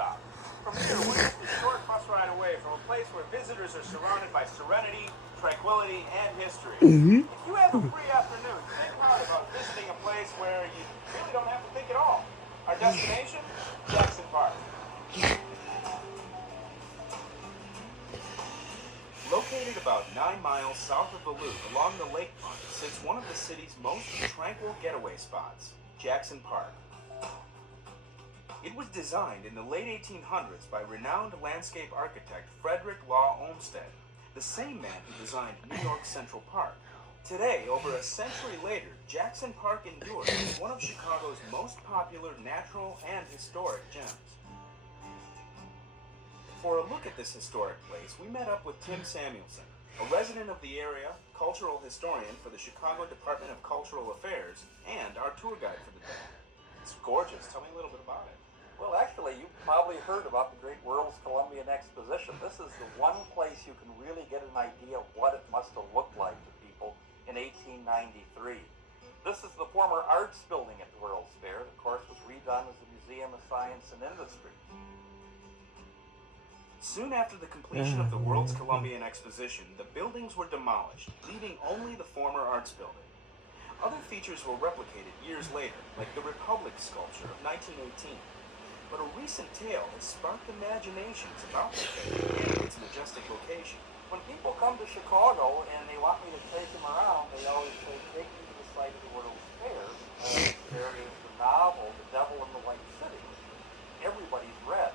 Stop. From here, we're just a short bus ride away from a place where visitors are surrounded by serenity, tranquility, and history. If you have a free afternoon, think hard about visiting a place where you really don't have to think at all. Our destination? Jackson Park. Located about 9 miles south of the Loop along the lakefront sits one of the city's most tranquil getaway spots, Jackson Park. It was designed in the late 1800s by renowned landscape architect Frederick Law Olmsted, the same man who designed New York's Central Park. Today, over a century later, Jackson Park endures as one of Chicago's most popular natural and historic gems. For a look at this historic place, we met up with Tim Samuelson, a resident of the area, cultural historian for the Chicago Department of Cultural Affairs, and our tour guide for the day. It's gorgeous. Tell me a little bit about it. Well, actually, you've probably heard about the Great World's Columbian Exposition. This is the one place you can really get an idea of what it must have looked like to people in 1893. This is the former arts building at the World's Fair. Of course, was redone as a Museum of Science and Industry. Soon after the completion of the World's Columbian Exposition, the buildings were demolished, leaving only the former arts building. Other features were replicated years later, like the Republic sculpture of 1918. But a recent tale has sparked imaginations about the fair and its majestic location. When people come to Chicago and they want me to take them around, they always say, take me to the site of the World's Fair. There is the novel, The Devil in the White City, which everybody's read.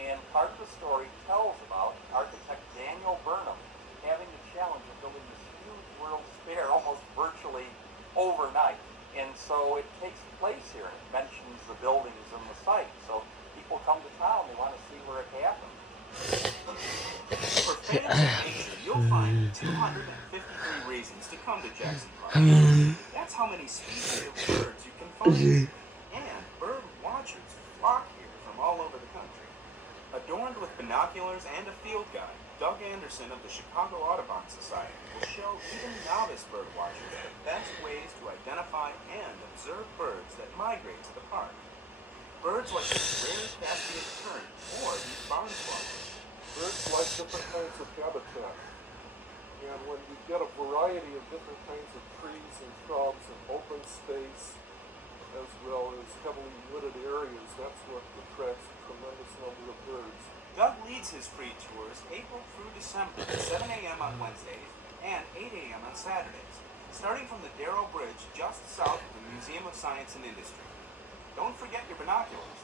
And part of the story tells about architect Daniel Burnham having the challenge of building this huge World's Fair almost virtually overnight. And so it takes place here, and it mentions the buildings and the site. So people come to town, they want to see where it happened. For fans of nature, you'll find 253 reasons to come to Jackson Park. That's how many species of birds you can find. And bird watchers flock here from all over the country. Adorned with binoculars and a field guide, Doug Anderson of the Chicago Audubon Society will show even novice bird watchers the best ways to identify and observe birds that migrate to the park. Birds like the rare Caspian tern or these barn swallows. Birds like different kinds of habitat. And when you get a variety of different kinds of trees and shrubs and open space, as well as heavily wooded areas, that's what attracts a tremendous number of birds. Doug leads his free tours April through December at 7 a.m. on Wednesdays and 8 a.m. on Saturdays, starting from the Darrow Bridge just south of the Museum of Science and Industry. Don't forget your binoculars.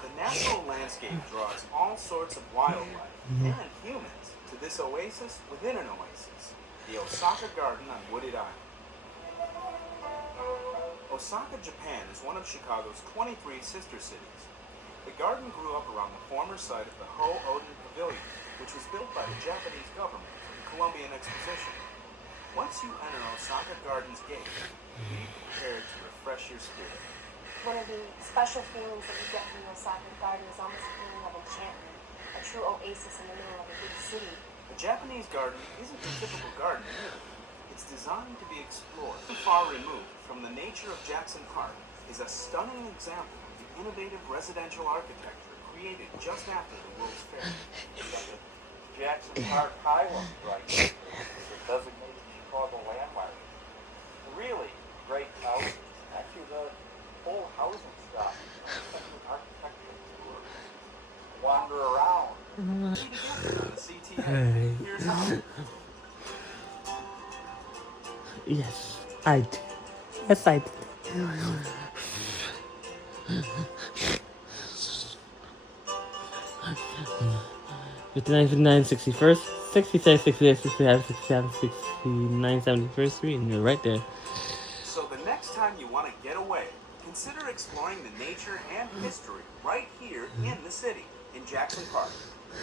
The natural landscape draws all sorts of wildlife and humans to this oasis within an oasis, the Osaka Garden on Wooded Island. Osaka, Japan is one of Chicago's 23 sister cities. The garden grew up around the former site of the Ho-Oden Pavilion, which was built by the Japanese government for the Columbian Exposition. Once you enter Osaka Garden's gate, be prepared to refresh your spirit. One of the special feelings that you get from the Osaka Garden is almost a feeling of enchantment, a true oasis in the middle of a big city. The Japanese garden isn't a typical garden either. It's designed to be explored. Far removed from the nature of Jackson Park is a stunning example of the innovative residential architecture created just after the World's Fair. Jackson Park Highlands, right? It's a designated Chicago landmark. Really great houses. Actually, the whole housing stock. Architecture tours. Wander around. See together on the CTA. Here's how. Yes, I did. Yes, I did. 59, 61st, 66, 68, 67, 67, 69, 71st Street, and you're right there. So the next time you want to get away, consider exploring the nature and history right here in the city, in Jackson Park.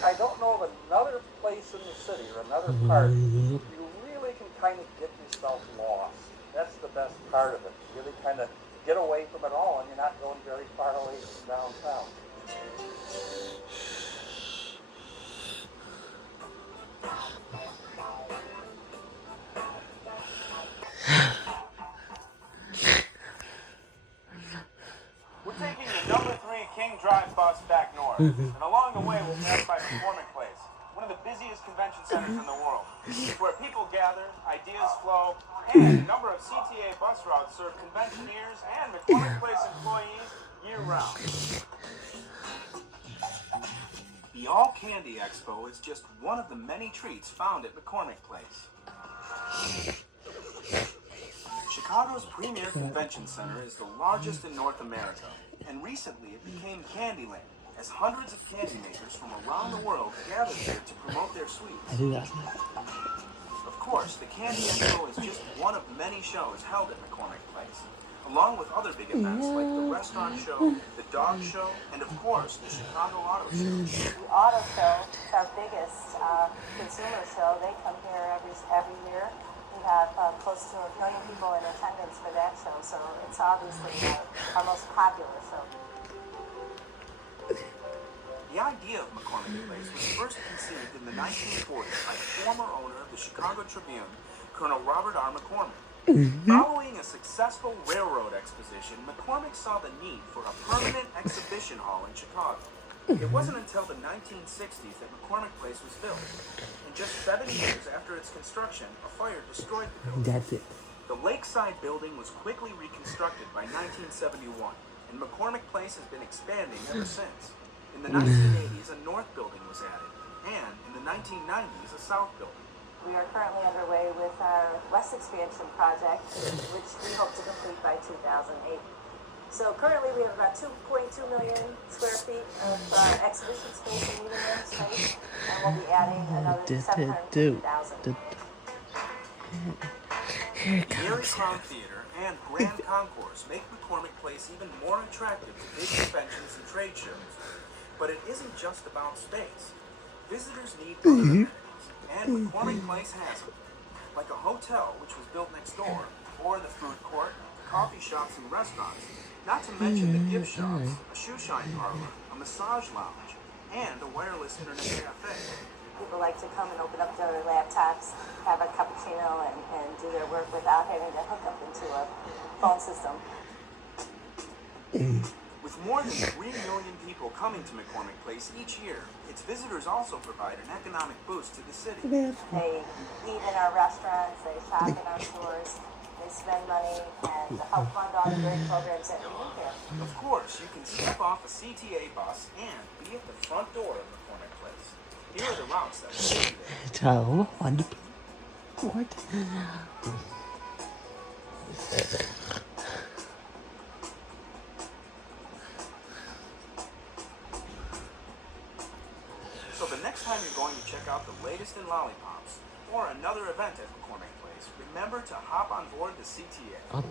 I don't know of another place in the city or another park you really can kind of get yourself lost. That's the best part of it. You really kind of get away from it all, and you're not going very far away from downtown. We're taking the number 3 King Drive bus back north, and along the way we'll pass by McCormick Place, one of the busiest convention centers in the world. It's where people gather, ideas flow, and a number of CTA bus routes serve conventioneers and McCormick Place employees year-round. The All Candy Expo is just one of the many treats found at McCormick Place. Chicago's premier convention center is the largest in North America, and recently it became Candyland, as hundreds of candy makers from around the world gathered here to promote their I sweets. do that. Of course, the Candy Expo is just one of many shows held at McCormick Place, along with other big events like the restaurant show, the dog show, and of course, the Chicago Auto Show. The auto show is our biggest consumer show. They come here every year. We have close to 1 million people in attendance for that show, so it's obviously our most popular show. The idea of McCormick Place was first conceived in the 1940s by the former owner of the Chicago Tribune, Colonel Robert R. McCormick. Following a successful railroad exposition, McCormick saw the need for a permanent exhibition hall in Chicago. It wasn't until the 1960s that McCormick Place was built. And just 7 years after its construction, a fire destroyed the building. That's it. The Lakeside building was quickly reconstructed by 1971, and McCormick Place has been expanding ever since. In the 1980s, a north building was added, and in the 1990s, a south building. We are currently underway with our West Expansion project, which we hope to complete by 2008. So currently we have about 2.2 million square feet of exhibition space and meeting room space, and we'll be adding another 750,000. The Erie Crown Theater and Grand Concourse make McCormick Place even more attractive to big conventions and trade shows. But it isn't just about space. Visitors need other amenities, and McCormick Place has them. Like a hotel, which was built next door, or the food court, coffee shops and restaurants, not to mention the gift shops, a shoe shine parlor, a massage lounge, and a wireless internet cafe. People like to come and open up their laptops, have a cappuccino, and do their work without having to hook up into a phone system. With more than 3 million people coming to McCormick Place each year, its visitors also provide an economic boost to the city. They eat in our restaurants, they shop in our stores, they spend money, and help fund all the great programs that we do here. Of course, you can step off a CTA bus and be at the front door of McCormick Place. Here are the routes that will take you there. Tell on what? So the next time you're going to check out the latest in lollipops or another event at McCormick Place, remember to hop on board the CTA.